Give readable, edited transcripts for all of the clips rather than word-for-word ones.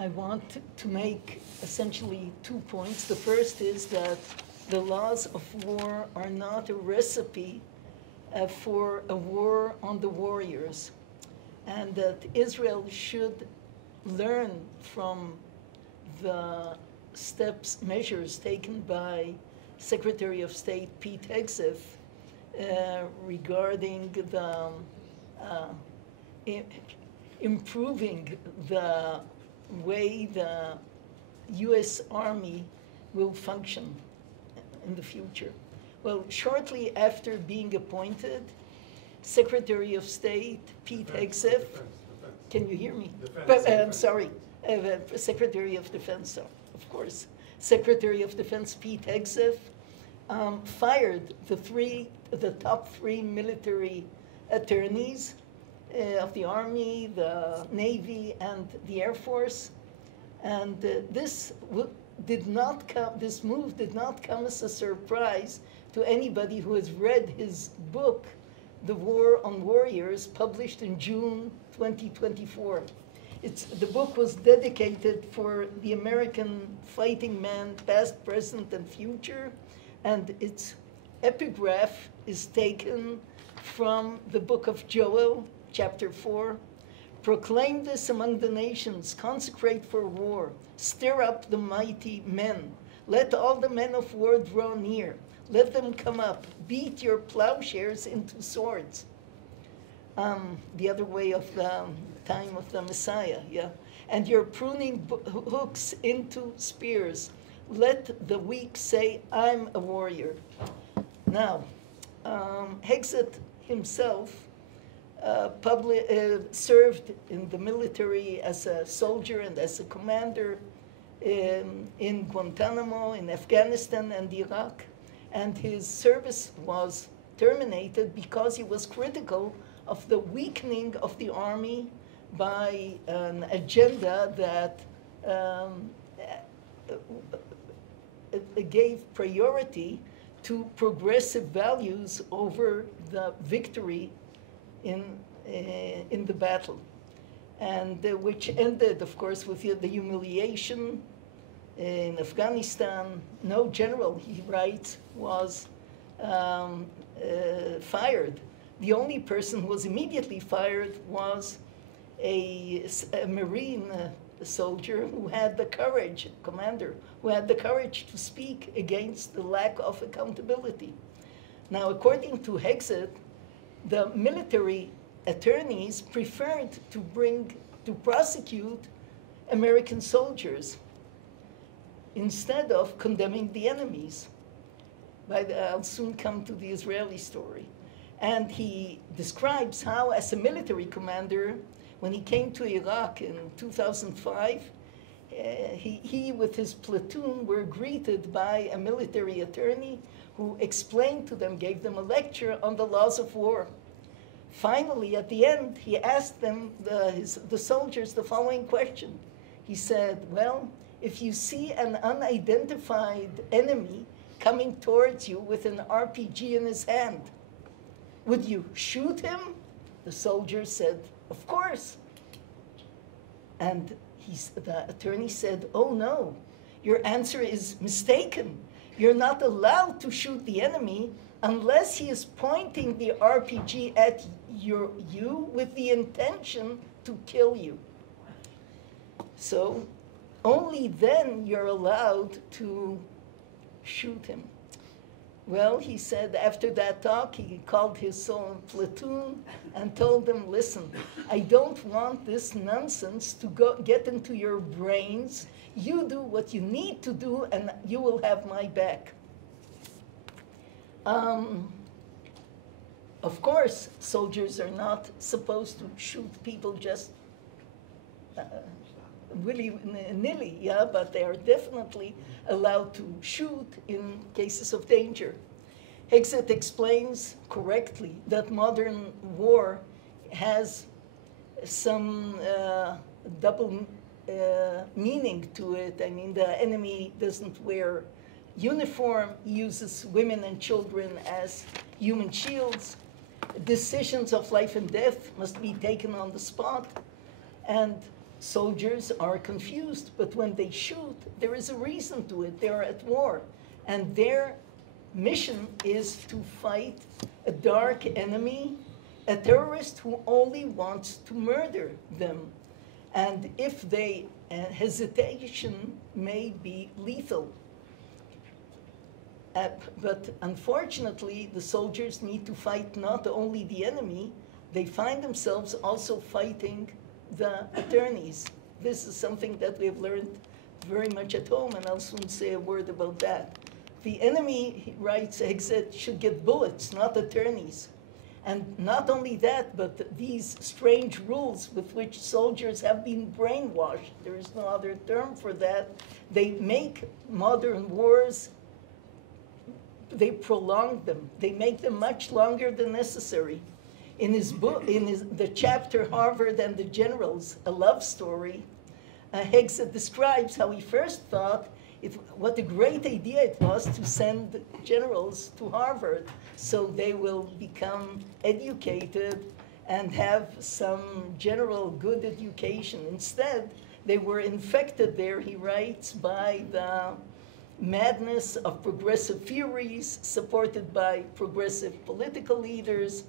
I want to make essentially 2 points. The first is that the laws of war are not a recipe for a war on the warriors, and that Israel should learn from the measures taken by Secretary of State Pete Hegseth regarding the improving the way the U.S. Army will function in the future. Well, shortly after being appointed, Secretary of State Pete Hegseth, can you hear me? I'm sorry, Secretary of Defense, of course. Secretary of Defense Pete Hegseth fired the top three military attorneys of the Army, the Navy, and the Air Force, and this move did not come as a surprise to anybody who has read his book, The War on Warriors, published in June 2024. The book was dedicated for the American fighting man, past, present, and future, and its epigraph is taken from the book of Joel, chapter 4. Proclaim this among the nations, consecrate for war, stir up the mighty men. Let all the men of war draw near. Let them come up, beat your plowshares into swords. The other way of the time of the Messiah, yeah. And your pruning hooks into spears. Let the weak say, I'm a warrior. Now, Hegseth himself served in the military as a soldier and as a commander in Guantanamo, in Afghanistan and Iraq. And his service was terminated because he was critical of the weakening of the army by an agenda that gave priority to progressive values over the victory in the battle, and which ended, of course, with the humiliation in Afghanistan. No general, he writes, was fired. The only person who was immediately fired was a Marine soldier who had the courage, commander, who had the courage to speak against the lack of accountability. Now, according to Hegseth, the military attorneys preferred to prosecute American soldiers instead of condemning the enemies. But I'll soon come to the Israeli story. And he describes how, as a military commander, when he came to Iraq in 2005, he with his platoon were greeted by a military attorney who explained to them, gave them a lecture on the laws of war. Finally, at the end, he asked them, the soldiers, the following question. He said, well, if you see an unidentified enemy coming towards you with an RPG in his hand, would you shoot him? The soldier said, of course. And the attorney said, oh no, your answer is mistaken. You're not allowed to shoot the enemy unless he is pointing the RPG at you with the intention to kill you. So only then you're allowed to shoot him. Well, he said after that talk, he called his platoon and told them, listen, I don't want this nonsense to get into your brains. You do what you need to do and you will have my back. Of course, soldiers are not supposed to shoot people just willy-nilly, yeah, but they are definitely allowed to shoot in cases of danger. Hegseth explains correctly that modern war has some double meaning to it. I mean, the enemy doesn't wear uniform, uses women and children as human shields. Decisions of life and death must be taken on the spot. And soldiers are confused, but when they shoot, there is a reason to it. They are at war, and their mission is to fight a dark enemy, a terrorist who only wants to murder them. And if they, hesitation may be lethal. But unfortunately, the soldiers need to fight not only the enemy, they find themselves also fighting the attorneys. This is something that we have learned very much at home, and I'll soon say a word about that. The enemy, writes Exit, should get bullets, not attorneys. And not only that, but these strange rules with which soldiers have been brainwashed, there is no other term for that, they make modern wars, they prolong them. They make them much longer than necessary. In his book, the chapter Harvard and the Generals, a love story, Hegseth describes how he first thought what a great idea it was to send generals to Harvard so they will become educated and have some general good education. Instead, they were infected there, he writes, by the madness of progressive theories supported by progressive political leaders.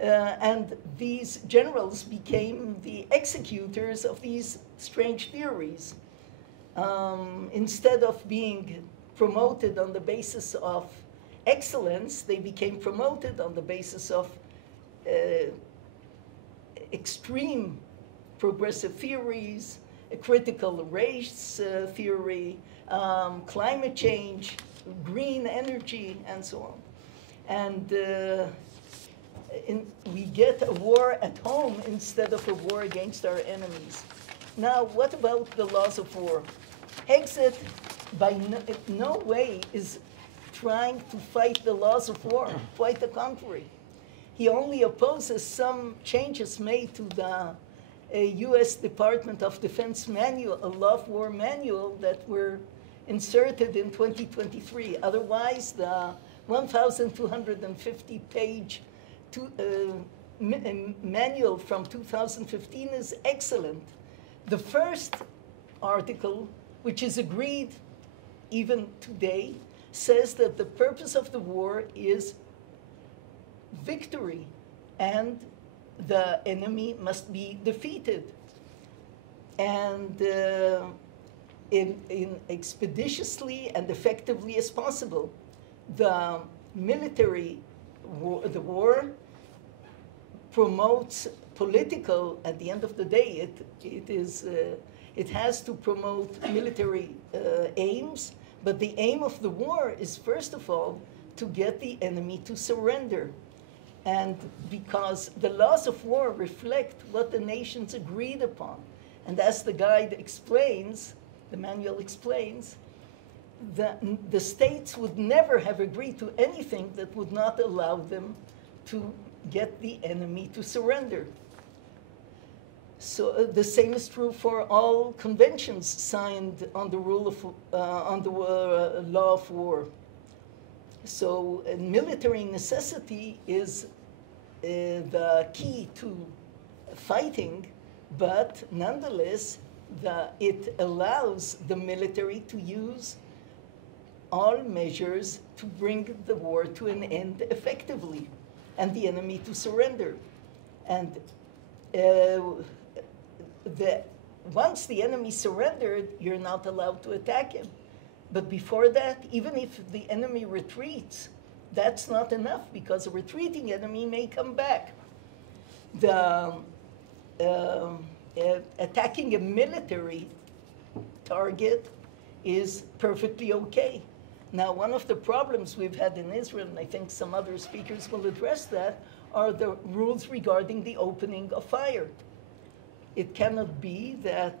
And these generals became the executors of these strange theories. Instead of being promoted on the basis of excellence, they became promoted on the basis of extreme progressive theories, a critical race theory, climate change, green energy, and so on. And we get a war at home instead of a war against our enemies. Now, what about the laws of war? Hegseth, by no way, is trying to fight the laws of war, quite the contrary. He only opposes some changes made to the U.S. Department of Defense manual, a law of war manual that were inserted in 2023. Otherwise, the 1,250-page manual from 2015 is excellent. The first article, which is agreed even today, says that the purpose of the war is victory, and the enemy must be defeated. And in expeditiously and effectively as possible. The military war, the war promotes political, at the end of the day, it has to promote military aims, but the aim of the war is, first of all, to get the enemy to surrender. And because the laws of war reflect what the nations agreed upon. And as the guide explains, the manual explains, the states would never have agreed to anything that would not allow them to get the enemy to surrender. So the same is true for all conventions signed on the rule of law of war. So military necessity is the key to fighting, but nonetheless, it allows the military to use all measures to bring the war to an end effectively and the enemy to surrender. And once the enemy surrendered, you're not allowed to attack him. But before that, even if the enemy retreats, that's not enough, because a retreating enemy may come back. Attacking a military target is perfectly okay. Now, one of the problems we've had in Israel, and I think some other speakers will address that, are the rules regarding the opening of fire. It cannot be that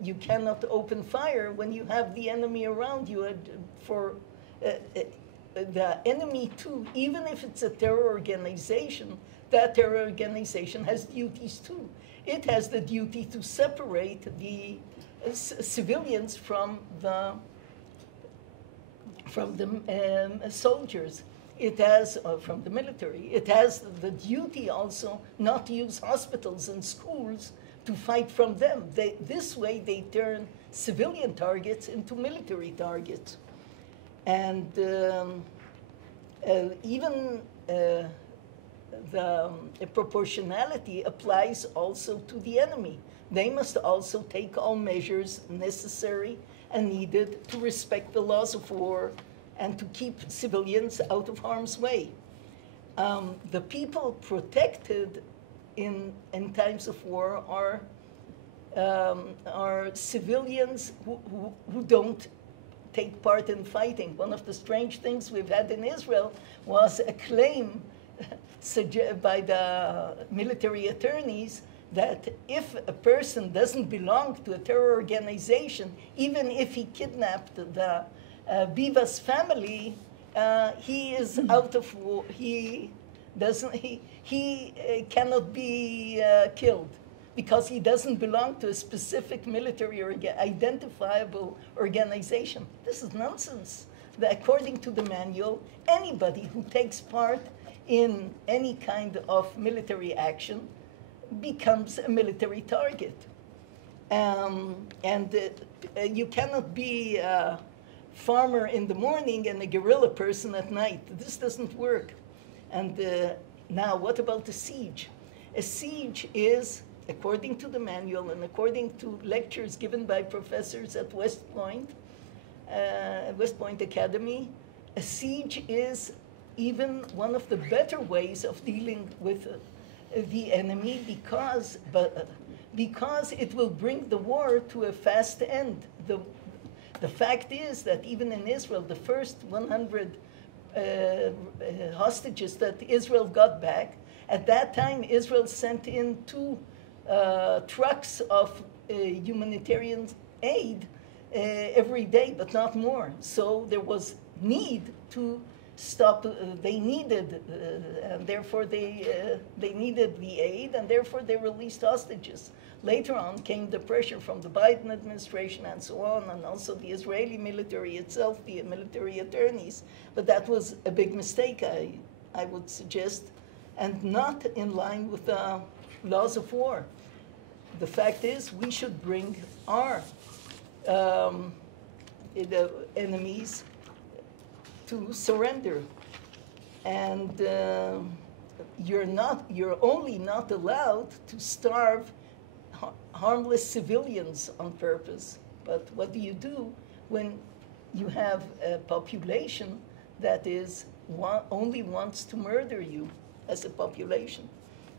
you cannot open fire when you have the enemy around you. The enemy too, even if it's a terror organization, that terror organization has duties too. It has the duty to separate the civilians from the soldiers. It has, from the military. It has the duty also not to use hospitals and schools to fight from them. This way they turn civilian targets into military targets. And even the proportionality applies also to the enemy. They must also take all measures necessary and needed to respect the laws of war and to keep civilians out of harm's way. The people protected in times of war are civilians who don't take part in fighting. One of the strange things we've had in Israel was a claim by the military attorneys that if a person doesn't belong to a terror organization, even if he kidnapped the Bivas family, he is out of war. He cannot be killed because he doesn't belong to a specific military or identifiable organization. This is nonsense. According to the manual, anybody who takes part in any kind of military action becomes a military target. You cannot be a farmer in the morning and a guerrilla person at night. This doesn't work. And now, what about a siege? A siege is, according to the manual and according to lectures given by professors at West Point Academy, a siege is even one of the better ways of dealing with the enemy because it will bring the war to a fast end. The fact is that even in Israel, the first 100 hostages that Israel got back, at that time Israel sent in 2 trucks of humanitarian aid every day, but not more. So there was need to stop. They needed, and therefore they needed the aid, and therefore they released hostages. Later on came the pressure from the Biden administration and so on, and also the Israeli military itself, the military attorneys. But that was a big mistake, I would suggest, and not in line with the laws of war. The fact is, we should bring our the enemies to surrender, and you're only not allowed to starve harmless civilians on purpose. But what do you do when you have a population that only wants to murder you as a population?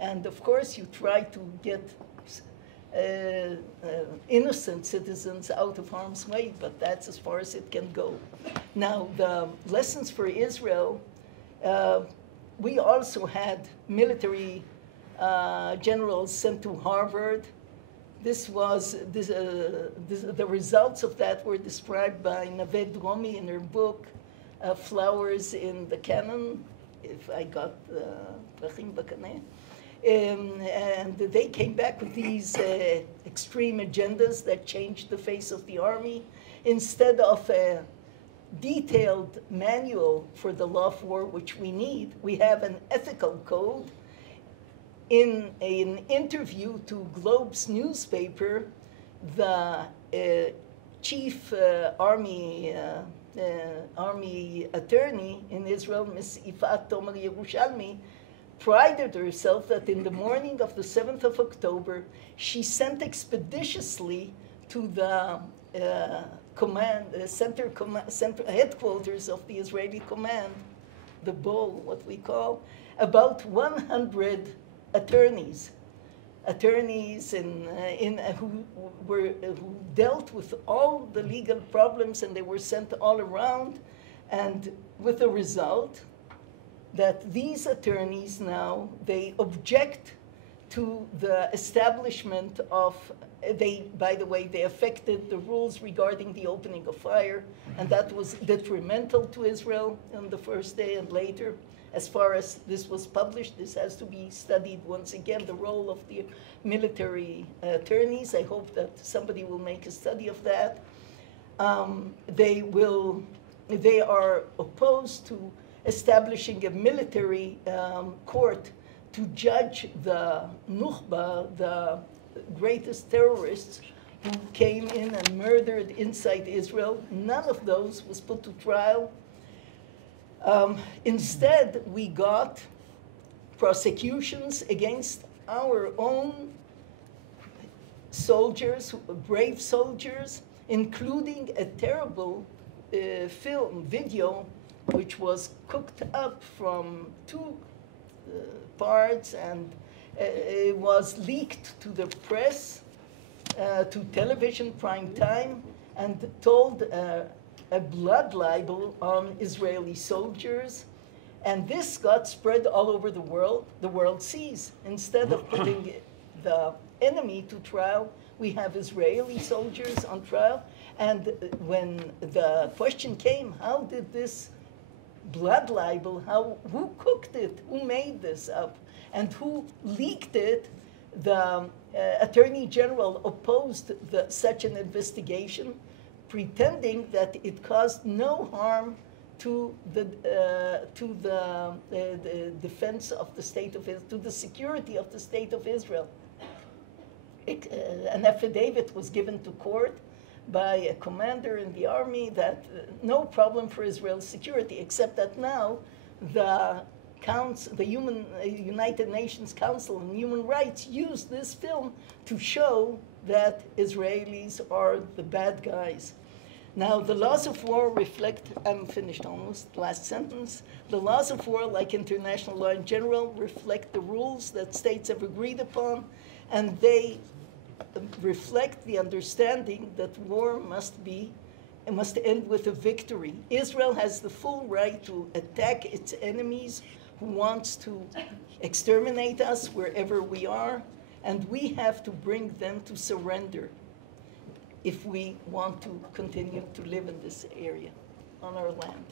And of course you try to get innocent citizens out of harm's way, but that's as far as it can go. Now, the lessons for Israel, we also had military generals sent to Harvard. The results of that were described by Naved Dromi in her book, Flowers in the Canon, if I got Prachim Bakaneh. And they came back with these extreme agendas that changed the face of the army. Instead of a detailed manual for the law of war, which we need, we have an ethical code. In an interview to Globe's newspaper, the chief army attorney in Israel, Ms. Ifat Tomer Yerushalmi, prided herself that in the morning of the 7th of October, she sent expeditiously to the center headquarters of the Israeli command, the BOL, what we call, about 100 attorneys who dealt with all the legal problems, and they were sent all around, and with the result that these attorneys now, they object to the establishment of, by the way, they affected the rules regarding the opening of fire, and that was detrimental to Israel on the first day and later. As far as this was published, this has to be studied once again, the role of the military attorneys. I hope that somebody will make a study of that. They are opposed to establishing a military court to judge the Nukhba, greatest terrorists who came in and murdered inside Israel. None of those was put to trial. Instead, we got prosecutions against our own soldiers, brave soldiers, including a terrible video which was cooked up from two parts, and it was leaked to the press, to television prime time, and told a blood libel on Israeli soldiers. And this got spread all over the world. The world sees. Instead of putting the enemy to trial, we have Israeli soldiers on trial. And when the question came, how did this blood libel, who cooked it, who made this up, and who leaked it, the Attorney General opposed such an investigation, pretending that it caused no harm to the defense of the state of Israel, to the security of the state of Israel. An affidavit was given to court by a commander in the army that no problem for Israel's security, except that now the United Nations Council on Human Rights used this film to show that Israelis are the bad guys. Now, the laws of war reflect, I'm finished almost, last sentence. The laws of war, like international law in general, reflect the rules that states have agreed upon, and they reflect the understanding that war must end with a victory. Israel has the full right to attack its enemies who wants to exterminate us wherever we are, and we have to bring them to surrender if we want to continue to live in this area, on our land.